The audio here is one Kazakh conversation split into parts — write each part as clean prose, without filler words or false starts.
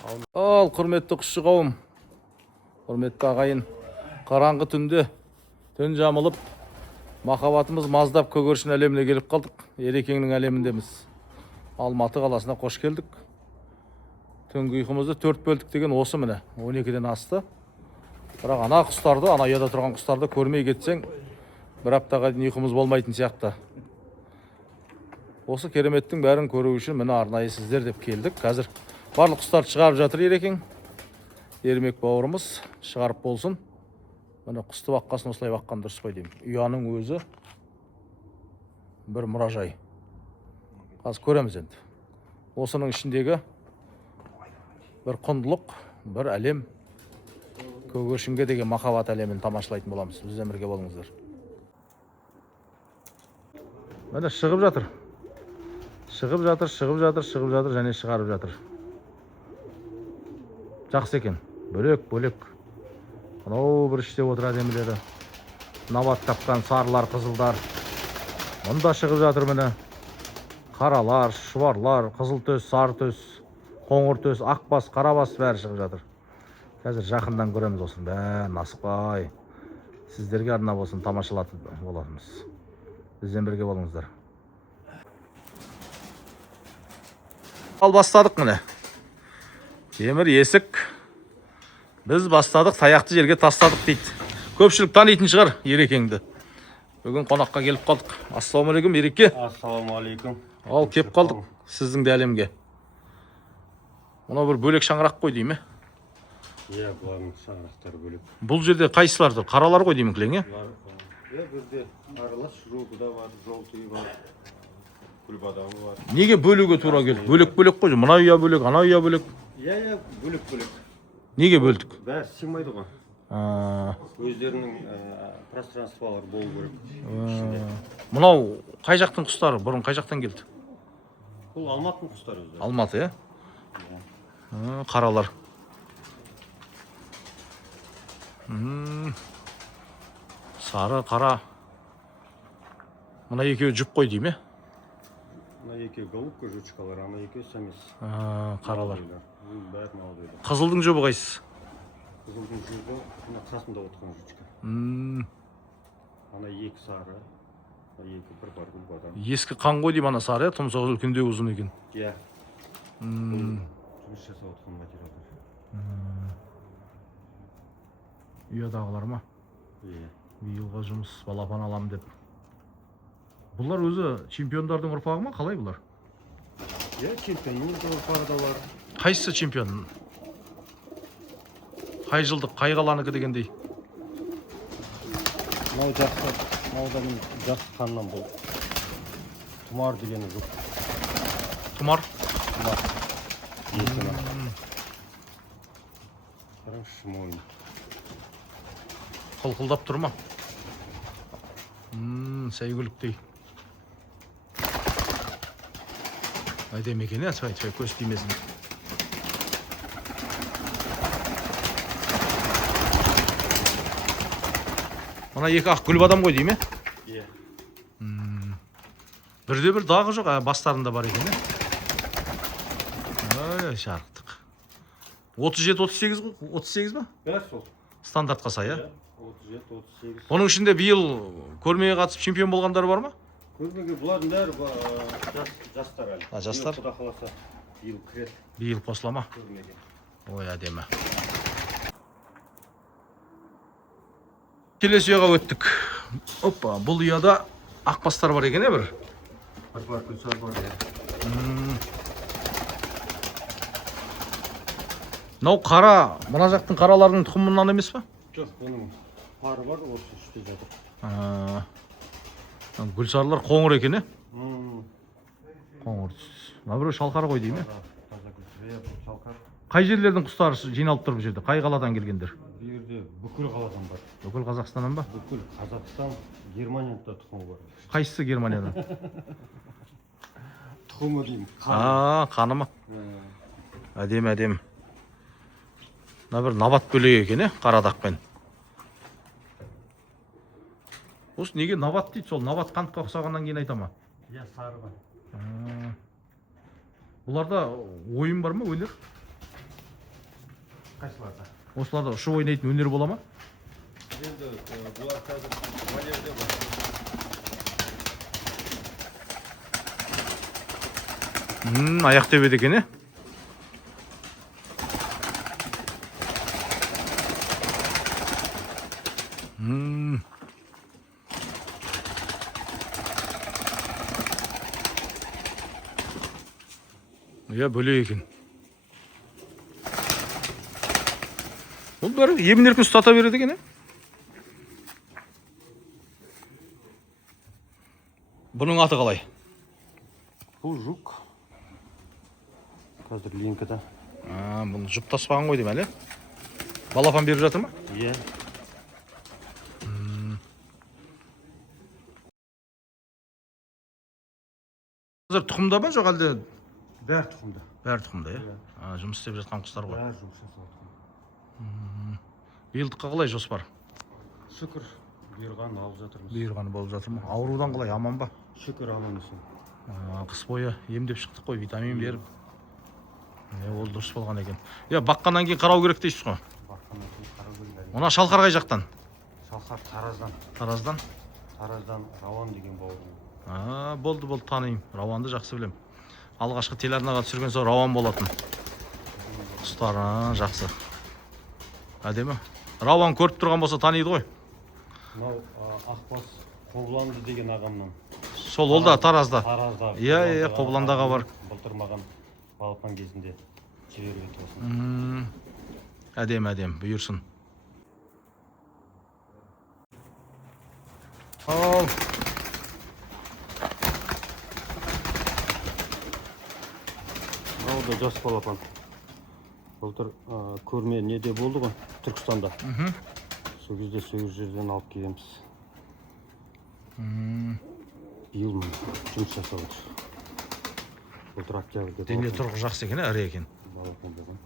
Ал құрметті құсшы қауым, құрметті ағайын, қараңғы түнде түн жамылып, махаббатымыз маздап көгершін әлеміне келіп қалдық. Ерекеңнің әлеміндеміз. Алматы қаласына қош келдік. Түнгі ұйқымызды 4 бөлдік деген осы міне, 12-ден асты. Бірақ ана құстарды, ана ұяда тұрған құстарды көрмей кетсең, бір аптаға дейін ұйқымыз болмайтын сияқты. Осы кереметтің бәрін көру үшін міне арнайы сіздер деп келдік. Қазір барлық құстарды шығарып жатыр Ерекең. Ермек бауырымыз шығарып болсын. Міне құсты баққасын осылай баққан дұрыс қой деймін. Ұяның өзі бір мұражай. Қазір көреміз енді. Осының ішіндегі бір құндылық, бір әлем, көгершінге деген махаббат әлемін тамашалайтын боламыз. Бізбен бірге болыңыздар. Міне шығып жатыр. Шығып жатыр және шығарып жатыр. Жақсы екен. Бөлек. Анау бір іште отыр әдемілері. Набат тапқан сарылар, қызылдар. Мұнда шығып жатыр міне. Қаралар, шұбарлар, қызыл төс, сары төс, қоңыр төс, ақбас, қарабас бәрі шығып жатыр. Қазір жақындан көреміз осының бәрін асықпай. Сіздерге арнап болсын тамашалатып боламыз. Бізбен бірге болыңыздар. Ал бастадық міне. Темір есік. Біз бастадық, таяқты жерге тастадық дейді. Көпшілік танитын шығар Ерекеңді. Бүгін қонаққа келіп қалдық. Ассалаумағалейкум Ереке. Ассалаумағалейкум. Ал кеп қалдық сіздің де әлемге. Мына бір бөлек шаңырақ қой деймін. Иә, бұлардың шаңырақтары бөлек. Бұл жерде қайсылар тұр? Қаралар қой деймін кілең, Иә, бізде аралас, ругы да бар, жолтый бар, күлбадамы бар. Неге бөлуге тура келді? Бөлек қой. Мына ұя бөлек, ана ұя бөлек. Иә, бөлек. Неге бөлдік? Бәрі сыймайды ғой. Өздерінің пространстволары болу керек. Мынау қай жақтың құстары? Бұрын қай жақтан келді? Бұл Алматының құстары өздері. Алматы, қаралар. Сары, қара. Мына екеуі жұп қой дейм, Мына екеуі голубка жучкалар, ана екеуі самец. Қаралар. Бәрін алдайды. Қызылдың жұбы қайсысы? Қызылдың жұбы, мына қасында отырған жучка. Ана екі сары, екі бір бар күлбадам. Ескі қан ғой дейм ана сары, тұмсығы үлкендеу ұзын екен. Иә. Жұмыс жасап отқан материалдар. Ұядағылар ма? Иә. Биылға жұмыс балапан алам деп. Бұлар өзі чемпиондардың ұрпағы ма? Қалай бұлар? Иә, чемпионның ұрпағы да бар. Қайсысы чемпион? Қай жылдық, қай қаланыкі дегендей? Мынау жақсы, мынаудан жақсы қаннан бұл. Тұмар дегені жоқ. Тұмар? Тұмар. Есімі. Қараңызшы мойын. Қылқылдап тұр ма? Сәйгүліктей. Әдем екен, свай көз тимесін. Мына екі ақ күлбадам ғой дейм, Иә. Бірде бір дағы жоқ, бастарында бар екен, жарықтық. 37-38 ба? Бәрі сол. Стандартқа сай, 37-38. Оның ішінде биыл көрмеге қатысып чемпион болғандар бар ма? Көрмеге бұлардың бәрі жастар әлі. Жастар? Құда қаласа биыл кіреді. Биыл қосыла ма? Көрмеге. Ой, әдемі. Келесі ұяға өттік. Опа, бұл ұяда ақбастар бар екен, бір? Бар, күлсар бар. Мынау қара, мына жақтың қаралардың тұқымынан емес па? Жоқ, бұның пары бар, осы үште жатыр. Гүлсарлар қоңыр екен, Қоңыр. Мына біреу шалқар ғой дейм, Таза күлсар, шалқар. Қай жерлердің құстары жиналып тұр бұл жерде? Қай қаладан келгендер? Бұл жерде бүкіл қаладан бар. Бүкіл Қазақстаннан ба? Бүкіл Қазақстан, Германияда да тұқымы бар. Қайсысы Германиядан? Тұқымы деймін. Қаны ма? Әдем. Мына бір набат бөлек екен, қарадақпен. Осы неге набат дейді? Сол набат қантқа ұқсағаннан кейін айта ма? Иә, сарыға. Бұларда ойын бар ма, өнер? қайсыларда? Осыларда ұшып ойнайтын өнер бола ма? Енді бұлар қазір валерде бар. Аяқ тебеді екен, е? Иә, бөлек екен. Бұл бәрі емін-еркін ұстата береді екен, е? Бұның аты қалай? Бұл жұк. Қазір линкада. Бұл жұптаспаған ғой дейм әлі? Балапан беріп жатыр ма? Иә. Қазір тұқымда ба, жоқ әлде? Бәрі тұқымда. Бәрі тұқымда, е? Жұмыс істеп жатқан құстар ғой. Бәрі жұмыс жасап жатқан. Биылдыққа қалай жоспар? Шүкір, бұйырған алып жатырмыз. Бұйырғаны болып жатыр ма? Аурудан қалай, аман ба? Шүкір аманбысың. Қыс бойы емдеп шықтық қой, витамин беріп. Ол дұрыс болған екен. Баққаннан кейін қарау керек дейсіз ғой. Баққаннан кейін қарау керек. Мына шалқар қай жақтан? Шалқар Тараздан. Тараздан? Тараздан Рауан деген бауырым. Болды, таныйым. Рауанды жақсы білем. Алғашқы телеарнаға түсірген сол Рауан болатын. Құстар, жақсы. Әдемі. Рауан көріп тұрған болса таниды ғой. Мынау Ақбас Қобыланды деген ағамнан. Сол ол да Таразда. Таразда. Иә, Қобыландаға бар. Былтыр маған балапан кезінде жіберіп өтіп. Әдем, бұйырсын. Ал. Мынау да жас балапан. Былтыр көрме неде болды ғой, Түркістанда. Сол кезде 800 жерден алып келеміз. Биыл жұмыс жасап отыр. Былтыр октябрьде. Дене тұрғы жақсы екен, ірі екен. Балапан болған.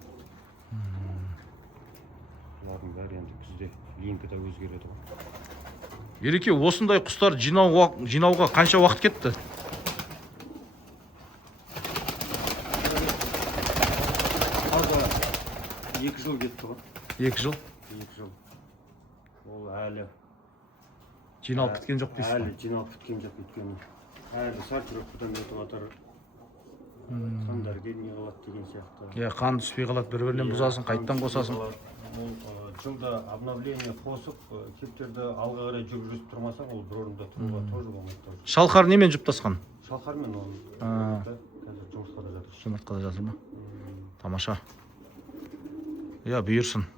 Бұлардың бәрі енді күзде линкада өзгереді ғой. Ереке, осындай құстар жинауға қанша уақыт кетті? Қазір 2 жыл кетті ғой. 2 жыл? 2 жыл. Ол әлі Жиналып біткен жоқ дейсіз? Әлі жиналып біткен жоқ, өйткені әлі сортировкадан өтіп жатыр. Қандар келмей қалады деген сияқты. Қан түспей қалады, бір-бірінен бұзасын, қайттан қосасын. Ол жылда обновление қосып, кептерді алға қарай жүргізіп тұрмасаң, ол бір орында тұруға тоже болмайды. Шалқар немен жұптасқан? Шалқармен ол қазір жұмысқа да жатыр. Жұмыртқада жатыр ма? Тамаша. Бұйырсын.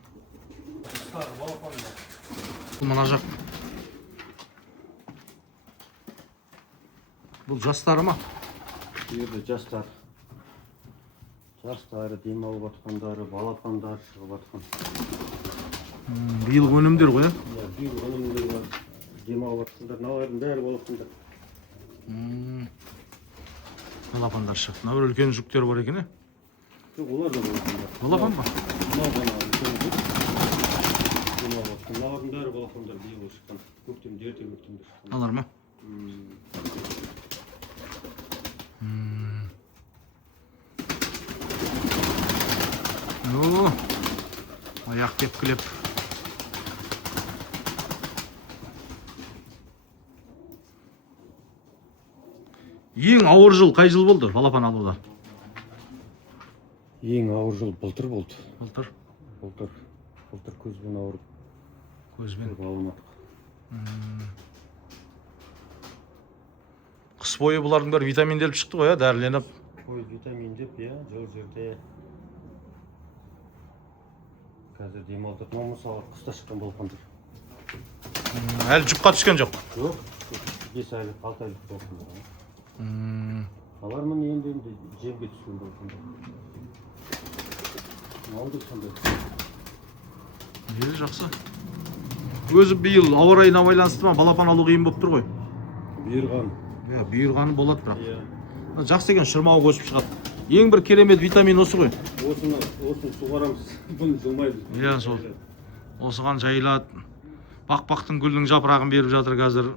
Бұл мына жақ. Бұл жастары ма? Бұл жастар. Жастары, демалып жатқандары, балапандар шығып жатқан. Биыл өнімдер ғой, Биыл өнімдер бар. Демалып жатқандар, мыналардың бәрі балапандар. Балапандар шықты. Мына бір үлкен жүктер бар екен, Жоқ, олар да балапандар. Балапан ба? Мыналардың бәрі балапандар биыл шыққан. Көктемде, ерте көктемде шыққан. Алар ма? Аяқ тепкілеп. Ең ауыр жыл қай жыл болды балапан алуда? Ең ауыр жыл былтыр болды. Былтыр? Былтыр көзбен ауырып. Көзбен? Алмадық. Қыс бойы бұлардың бәрі витаминделіп шықты ғой, дәріленіп. Көз витаминдеп, жол жерде. Қазір демалтып, мысалы қыста шыққан балапандар. Әлі жұпқа түскен жоқ? Жоқ, 5 айлық, 6 айлық балапандар. Алармын енді жерге түскен балапандар. Алды сондай. Жақсы. Өзі биыл ауа райына байланысты ма, балапан алу қиын болып тұр ғой? Бұйырған. Бұйырғаны болады бірақ. Жақсы екен, шырмауы өсіп шығады. Ең бір керемет витамин осы ғой. Осыны суғарамыз, бұны жылмайды. Сол. Осыған жайылады. Бақ-бақтың гүлдің жапырағын беріп жатыр қазір.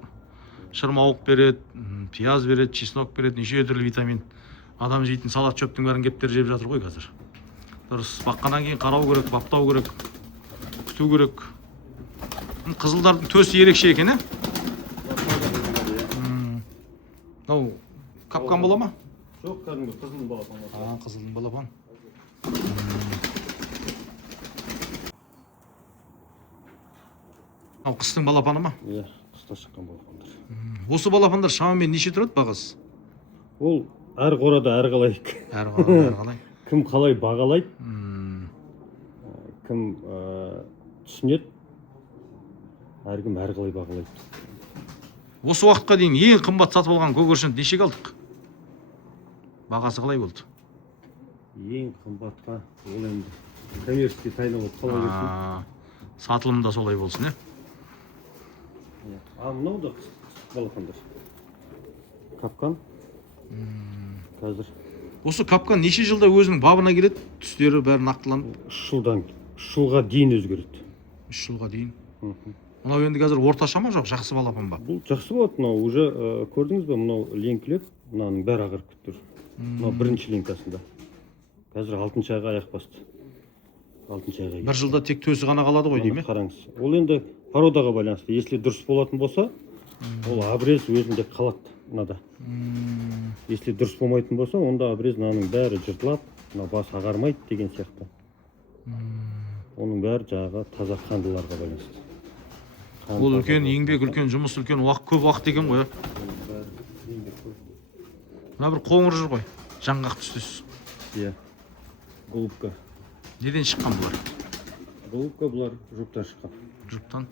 Шырмауық береді, пияз береді, чеснок береді, неше түрлі витамин. Адам жейтін салат шөптің бәрін кептер жеп жатыр ғой қазір. Дұрыс. Баққаннан кейін қарау керек, баптау керек, күту керек. Қызылдардың төсі ерекше екен, Мынау капкан бола ма? Жоқ, кәдімгі қызылдың балапаны. Қызылдың балапан. Ал қыстың балапаны ма? Иә, қыста шыққан балапандар. Осы балапандар шамамен неше тұрады бағасы? Ол әр қорада әр қалай. Әр қалай. Кім қалай бағалайды, кім түсінеді, әркім әр қалай бағалайды. Осы уақытқа дейін ең қымбат сатып алған көгершінді нешеге алдық? Бағасы қалай болды? Ең қымбатқа ол енді коммерческий тайна болып қала берсін. Сатылым да солай болсын, Мынау да балапандар. Капкан. Қазір. Осы капкан неше жылда өзінің бабына келеді? Түстері бәрі нақтыланып? 3 жылға дейін өзгереді. 3 жылға дейін. Мынау енді қазір орташа ма жоқ, жақсы балапан ба? Бұл жақсы болады, мынау уже көрдіңіз бе, мынау ленкілеп, мынаның бәрі ағарып кетті. Мынау бірінші ленкасында. Қазір 6-шы айға аяқ басты. 6-шы айға. Бір жылда тек төсі ғана қалады ғой, дейме? Қараңыз. Ол енді породаға байланысты. Если дұрыс болатын болса, ол обрез өзінде қалады мынада. Если дұрыс болмайтын болса, онда обрез мынаның бәрі жыртылап, мына бас ағармайды деген сияқты. Оның бәрі жағы таза қандыларға байланысты. Ол үлкен еңбек, үлкен жұмыс, үлкен көп уақыт екен ғой. Мына бір қоңыр жүр ғой, жаңғақ түстес. Иә, голубка. Неден шыққан бұлар? Голубка бұлар жұптан шыққан. Жұптан?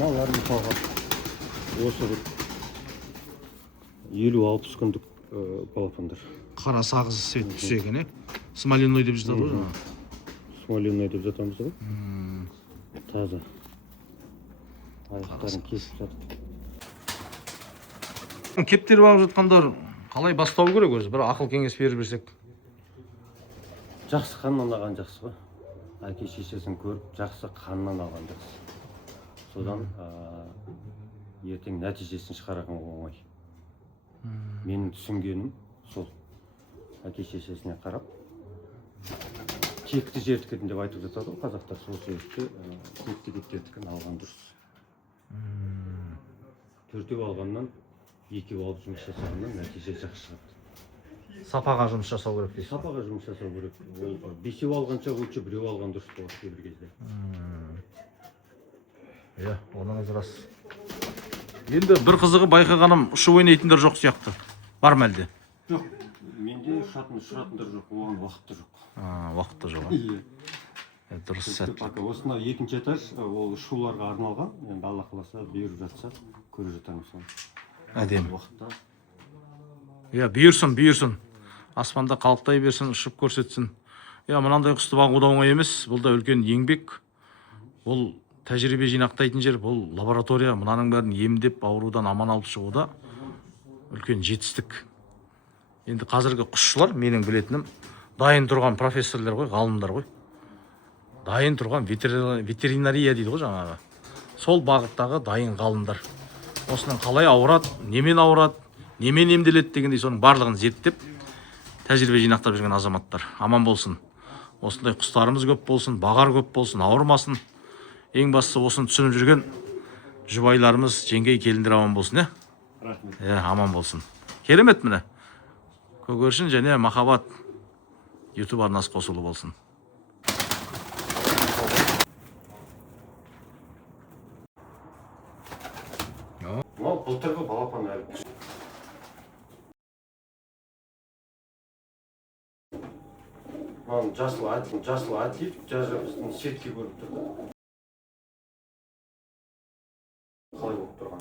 Мыналар мысалға осы бір 50-60 күндік балапандар. Қара сағыз свет түс екен, смоляной деп жатады ғой. Смоляной деп жатамыз ғой. Таза. Аяқтарын кесіп жатыр. Кептер бағып жатқандар қалай бастау керек өзі? Бір ақыл кеңес беріп берсек. Жақсы қаннан алған жақсы ғой. Әке шешесін көріп, жақсы қаннан алған жақсы. Содан ертең нәтижесін шығарған оңай. Менің түсінгенім сол. Әке шешесіне қарап, кекті жердікін деп айтып жатады ғой қазақтар. Сол себепті кекті кеткендікін алған дұрыс. Төртеу алғаннан, екеу алып жұмыс жасағаннан нәтиже жақсы шығады. Сапаға жұмыс жасау керек дейсіз. Сапаға жұмыс жасау керек. Ол бесеу алғанша лучше біреу алған дұрыс болады кейбір кезде. Иә, оныңыз рас. Енді бір қызығы байқағаным, ұшып ойнайтындар жоқ сияқты. Бар ма әлде? Жоқ. Менде ұшыратындар жоқ, оған уақытта жоқ. Уақытта жоқ. Дұрыс сәт. Осынау 2-ші этаж, ол ұшуларға арналған. Енді Алла қаласа бұйырып жатса, көріп жатамыз соны. Әдемі. Иә, бұйырсын. Аспанда қалықтай берсін, ұшып көрсетсін. Иә, мынандай құсты бағу да оңай емес. Бұл да үлкен еңбек. Бұл тәжірибе жинақтайтын жер, бұл лаборатория. Мынаның бәрін емдеп, аурудан аман алып шығуда үлкен жетістік. Енді қазіргі құсшылар, менің білетінім, дайын тұрған профессорлар ғой, ғалымдар ғой. Дайын тұрған ветеринария дейді ғой жаңағы. Сол бағыттағы дайын ғалымдар. Осының қалай ауырады, немен ауырады, немен емделеді дегендей соның барлығын зерттеп, тәжірибе жинақтап жүрген азаматтар. Аман болсын. Осындай құстарымыз көп болсын, бағар көп болсын, ауырмасын. Ең бастысы осыны түсініп жүрген жұбайларымыз, жеңгей келіндер аман болсын, Рахмет. Аман болсын. Керемет міне. Көгершін және махаббат YouTube арнасы қосулы болсын. Мынау былтырғы балапан әлі. Мынау жасыл атив, жазып сетке көріп тұрды. Қалай болып тұрған?